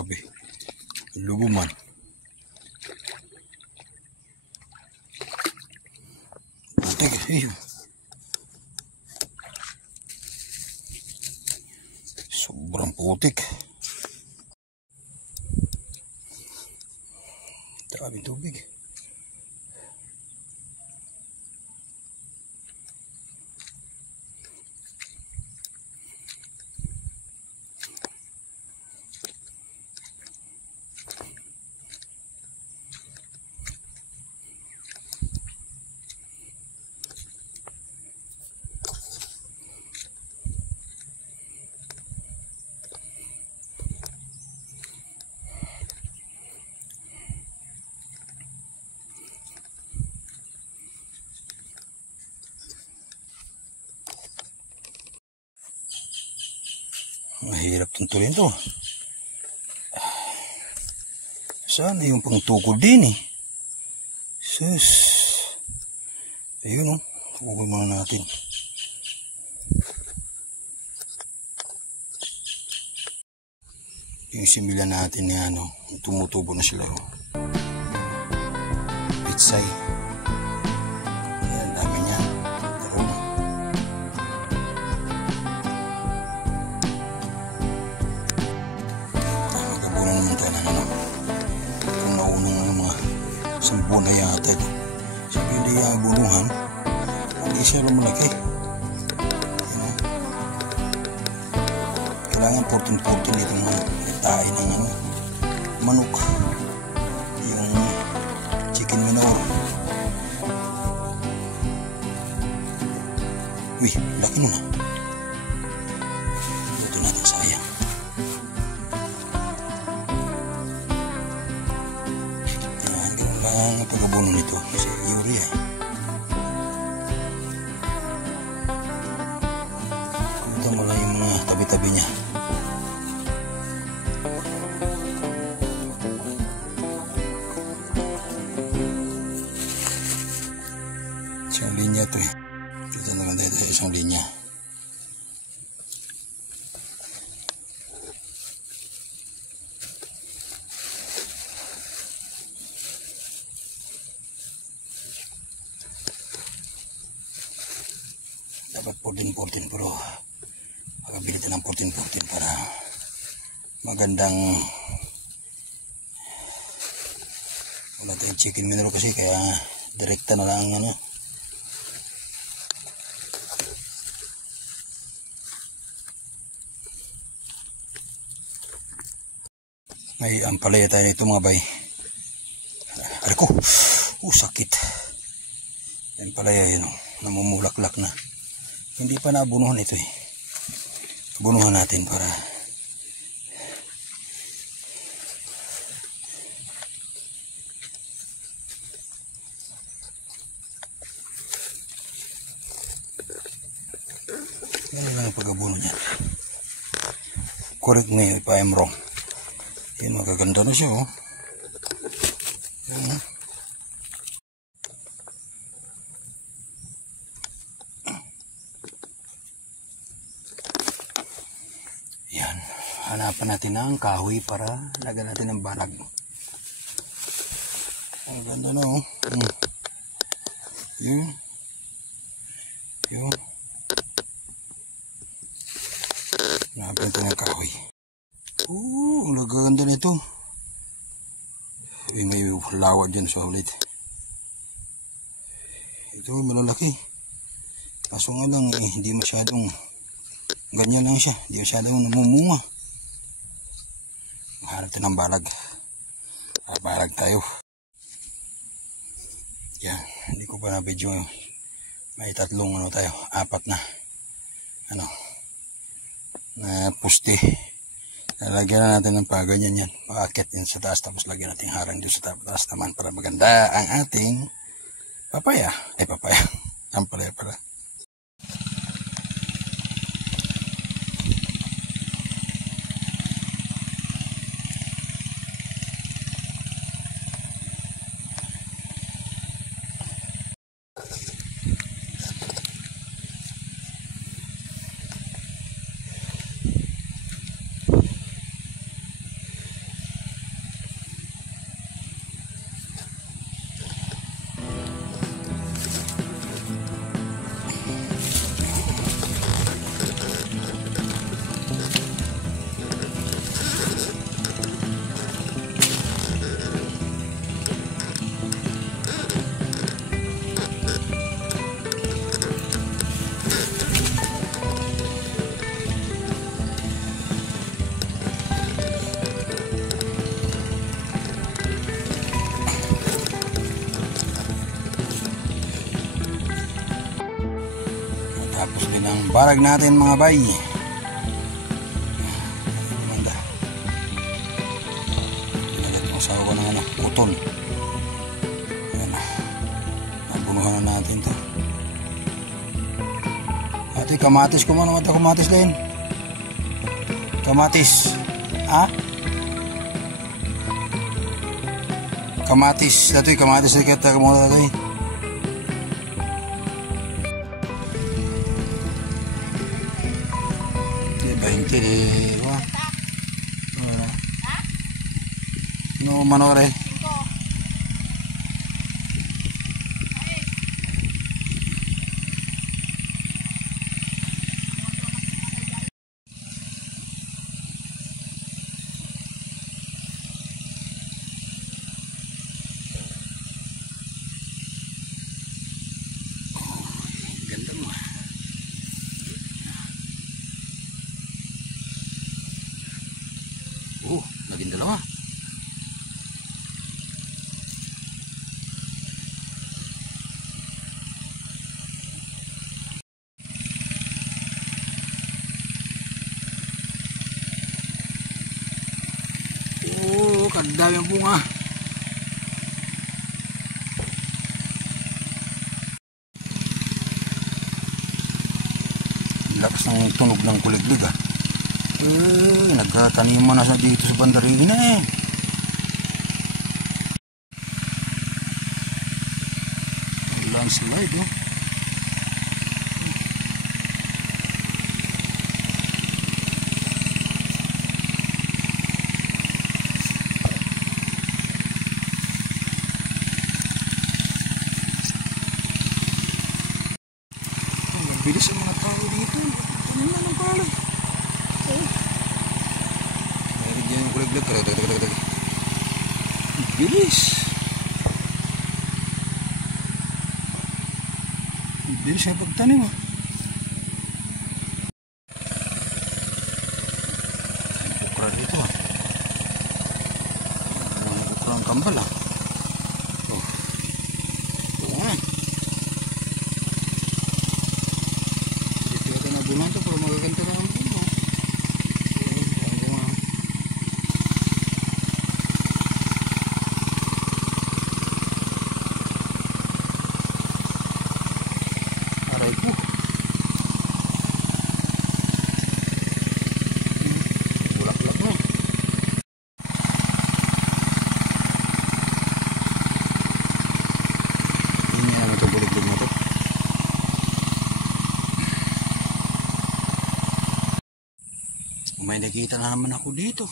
Grabe. Lubuman. Putik. Sobrang putik. Daming tubig. Mahirap tuntulin to. Sana yung pangtukod din eh. Sus. Ayun o. Tukod muna natin. Yung simila natin na ano. Tumutubo na sila o. Pitsay. Ayan, dami niya. Tarong. Magabunan naman tayo ng ano. Kung naunang ano mga sampun na yata ito. Sabi hindi bunuhan. Hindi siya lumalaki. Ayan. Kailangan 14-14 itong tayo ng ano. Manok. Yung chicken minor. Uy, laki nun ah. Ito natin sayang. Yan, ganun lang ang pag-abono nito. Kasi urea. Ito mo lang yung mga tabi-tabi niya. Isang linya ito eh. Dito naman tayo sa isang linya. Dapat 14-14 pero magabili tayo ng 14-14 para magandang wala tayong chicken minor kasi kaya direkta na lang ano. May ampalaya tayo nito mga bay. Aray ko. Sakit. Ampalaya yun. Namumulaklak na. Hindi pa nabunuhan ito eh. Bunuhan natin para yan lang ang pag-abuno niya. Correct me if I am wrong. Yan, magaganda na siya oh. Yan. Yan. Hanapan natin ang kahoy para lagyan natin ng balag. Ang ganda na oh. Yan. Yan. Hanapan natin ang kahoy. Ang ganda nito. May lawa dyan sa ulit. Ito malalaki. Kaso nga lang hindi masyadong ganyan lang siya. Hindi masyadong namumunga. Maharap tayo ng balag. Balag tayo. Yan. Hindi ko pa na video. May tatlong ano tayo. 4 na. Ano. Na puste. Lalagyan na natin ng paganyan yan. Makakit din sa taas tapos lagyan natin harang doon sa taas naman para maganda ang ating papaya. Papaya. Ampalaya pala. Tapos ang barag natin mga bay. Ganda. Pinagat yung asawa ko ng ano, utol. Ayan. Nabunuhan na natin to. Ito yung kamatis ko mo naman ito. Kamatis din. Kamatis. Ha? Kamatis. Ito yung kamatis na kita muna ito eh. No manore. Ganda mo. Naging dalawa. Kadami ang bunga. Lakas ng tunog ng kuliglig ah. Nagtataniman na sa dito sa bandarina eh. Landslide oh. Bilis ang mga tao dito. Ano na ng pala? Meron dyan yung kuliglig. Bilis. Bilis yung pagtanim ah. Bukra dito ah. Bukra ang kambal ah. Bunga to pero magaganda na ang bunga. Aray ko. Bulak-bulak mo. Hindi naman ito bulig-bulig mo to. May nakita na naman ako dito.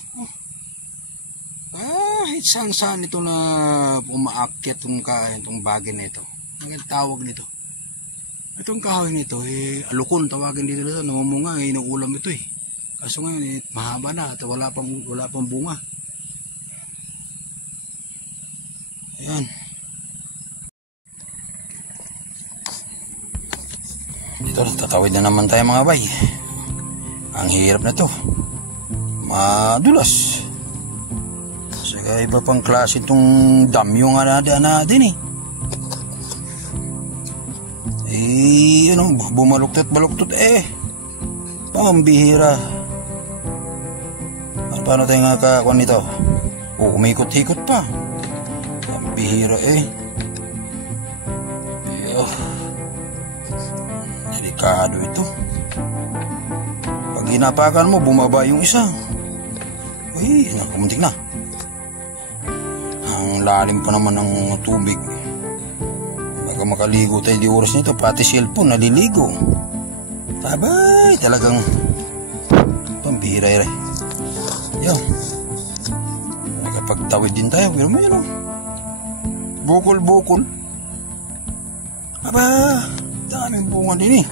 Kahit saan ito na umaakyat itong bagay na ito. Ang tawag nito. Itong kahoy nito, alukon tawagin dito nito. Namumunga, inuulam ito eh. Kaso ngayon, mahaba na at wala pang bunga. Ayan. Dito, tatawid na naman tayo mga bay. Ang hirap na to. Madulas. Saka iba pang klase itong damyo nga natin eh. Bumaluktot eh. Pambihira. Paano tayo nga kakakuan nito? Umikot-hikot pa. Pambihira eh. Delikado ito. Pag hinapakan mo, bumaba yung isa. Uy, nakamuntik na. Ang lalim pa naman ng tubig. Baka makaligo tayo di oras nito. Pati cellphone, naliligo. Tabay, talagang pambihira. Yan. Nakapagtawid din tayo. Pero may ano. Bukol-bukol. Aba, daming bunga din eh.